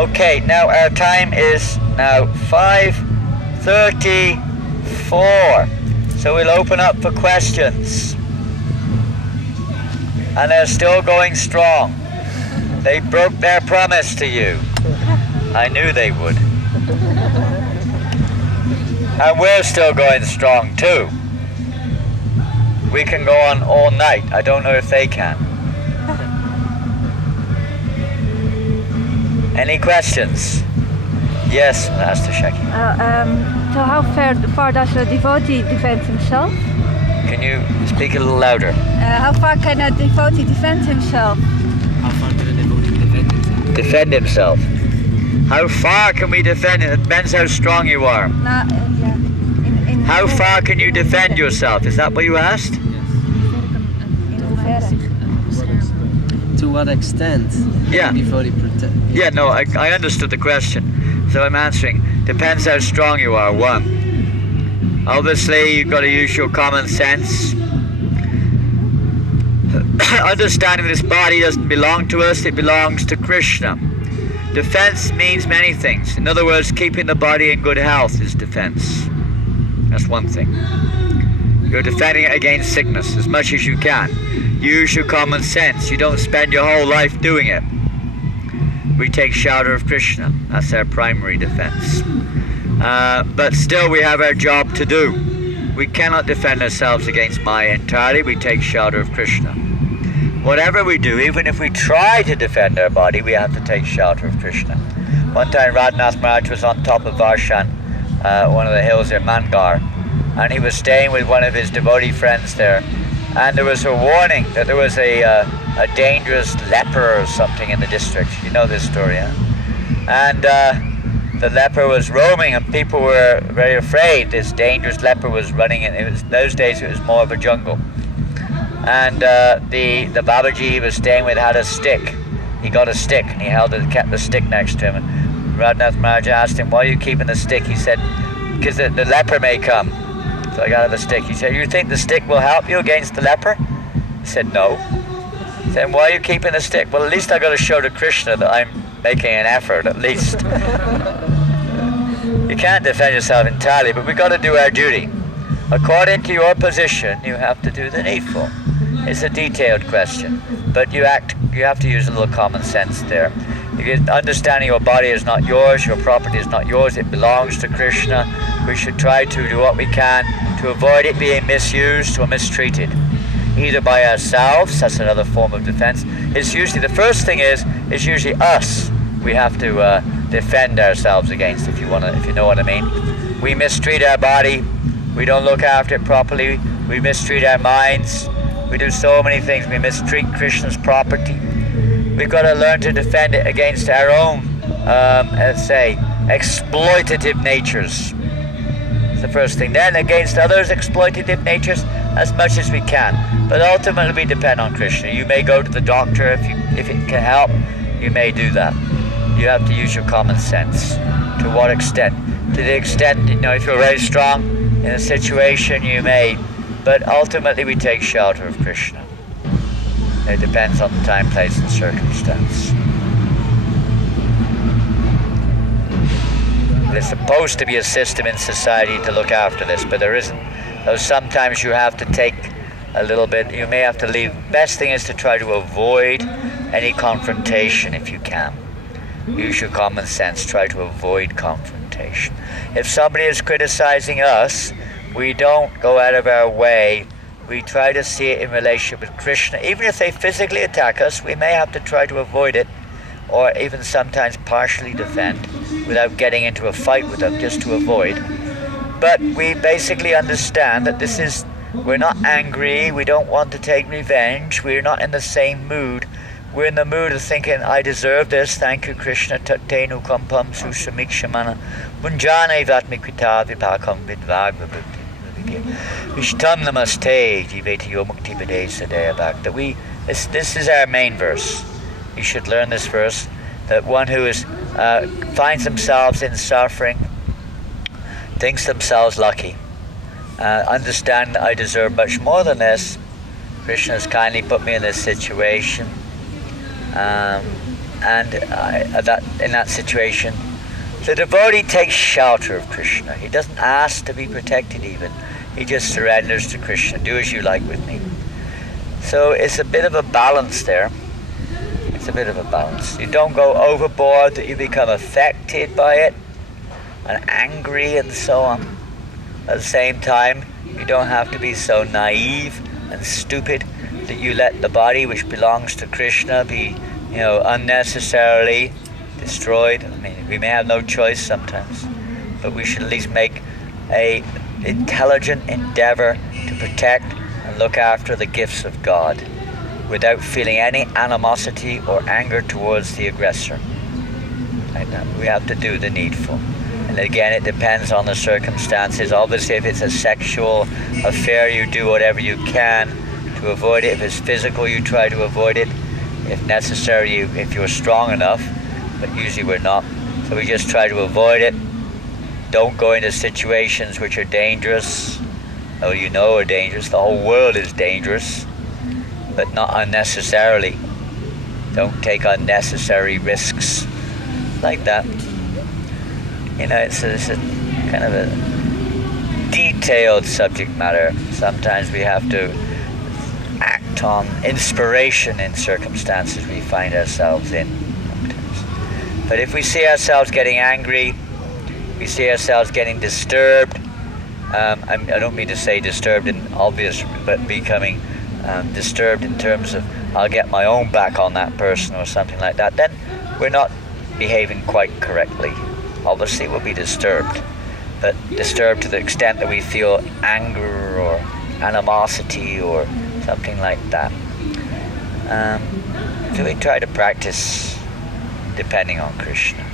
Okay, now our time is now 5:34. So we'll open up for questions. And they're still going strong. They broke their promise to you. I knew they would. And we're still going strong too. We can go on all night. I don't know if they can. Any questions? Yes, Master Shaki. So how far does a devotee defend himself? Can you speak a little louder? How far can a devotee defend himself? How far can a devotee defend himself? Defend himself. How far can we defend it? It depends how strong you are. How far can you defend yourself? Is that what you asked? To what extent can a devotee protect? Yeah, no, I understood the question. So I'm answering. Depends how strong you are, one. Obviously, you've got to use your common sense. Understanding this body doesn't belong to us, it belongs to Krishna. Defense means many things. In other words, keeping the body in good health is defense. That's one thing. You're defending it against sickness as much as you can. Use your common sense. You don't spend your whole life doing it. We take shelter of Krishna. That's our primary defense. But still we have our job to do. We cannot defend ourselves against Maya entirely. We take shelter of Krishna. Whatever we do, even if we try to defend our body, we have to take shelter of Krishna. One time Radhanath Maharaj was on top of Varshan, one of the hills in Mangar, and he was staying with one of his devotee friends there, and there was a warning that there was a dangerous leper or something in the district. You know this story, huh? And the leper was roaming, and people were very afraid. This dangerous leper was running, and those days it was more of a jungle. And the Babaji he was staying with had a stick. He got a stick and he kept the stick next to him. And Radhanath Maharaj asked him, "Why are you keeping the stick?" He said, "Because the leper may come. So I got the stick." He said, "You think the stick will help you against the leper?" He said, "No." He said, "Why are you keeping the stick?" "Well, at least I got to show to Krishna that I'm making an effort, at least." You can't defend yourself entirely, but we got to do our duty. According to your position, you have to do the needful. It's a detailed question, but you have to use a little common sense there. Understanding your body is not yours, your property is not yours, it belongs to Krishna. We should try to do what we can to avoid it being misused or mistreated, either by ourselves. That's another form of defense. It's usually, the first thing is usually us. We have to defend ourselves against, if you know what I mean. We mistreat our body, we don't look after it properly, we mistreat our minds. We do so many things. We mistreat Krishna's property. We've got to learn to defend it against our own, let's say, exploitative natures. That's the first thing. Then against others' exploitative natures, as much as we can. But ultimately we depend on Krishna. You may go to the doctor if it can help. You may do that. You have to use your common sense. To what extent? To the extent, if you're very strong in a situation, you may. But ultimately we take shelter of Krishna. It depends on the time, place, and circumstance. There's supposed to be a system in society to look after this, but there isn't. So sometimes you have to take a little bit, you may have to leave. Best thing is to try to avoid any confrontation if you can. Use your common sense, try to avoid confrontation. If somebody is criticizing us, we don't go out of our way. We try to see it in relationship with Krishna. Even if they physically attack us, we may have to try to avoid it, or even sometimes partially defend without getting into a fight with them, just to avoid. But we basically understand that we're not angry, we don't want to take revenge, we're not in the same mood. We're in the mood of thinking, I deserve this, thank you Krishna, tattenu kampam susamikshamana, munjane vatmikwita vipakam vidvagva Vishtam namaste jivetiyo mukti bade sadaya bhak. That this is our main verse. You should learn this verse, that one who finds themselves in suffering, thinks themselves lucky. Understand I deserve much more than this. Krishna has kindly put me in this situation. And in that situation, the devotee takes shelter of Krishna. He doesn't ask to be protected even. He just surrenders to Krishna. Do as you like with me. So it's a bit of a balance there. It's a bit of a balance. You don't go overboard that you become affected by it and angry and so on. At the same time, you don't have to be so naive and stupid that you let the body which belongs to Krishna be, unnecessarily destroyed. I mean, we may have no choice sometimes, but we should at least make a intelligent endeavor to protect and look after the gifts of God without feeling any animosity or anger towards the aggressor. We have to do the needful. And again, it depends on the circumstances. Obviously, if it's a sexual affair, you do whatever you can to avoid it. If it's physical, you try to avoid it. If necessary, if you're strong enough, but usually we're not. So we just try to avoid it. Don't go into situations which are dangerous. Are dangerous. The whole world is dangerous, but not unnecessarily. Don't take unnecessary risks like that. It's a kind of a detailed subject matter. Sometimes we have to act on inspiration in circumstances we find ourselves in. But if we see ourselves getting angry, we see ourselves getting disturbed, I don't mean to say disturbed in obvious, but becoming disturbed in terms of I'll get my own back on that person or something like that, then we're not behaving quite correctly. Obviously we'll be disturbed, but disturbed to the extent that we feel anger or animosity or something like that. So we try to practice depending on Krishna.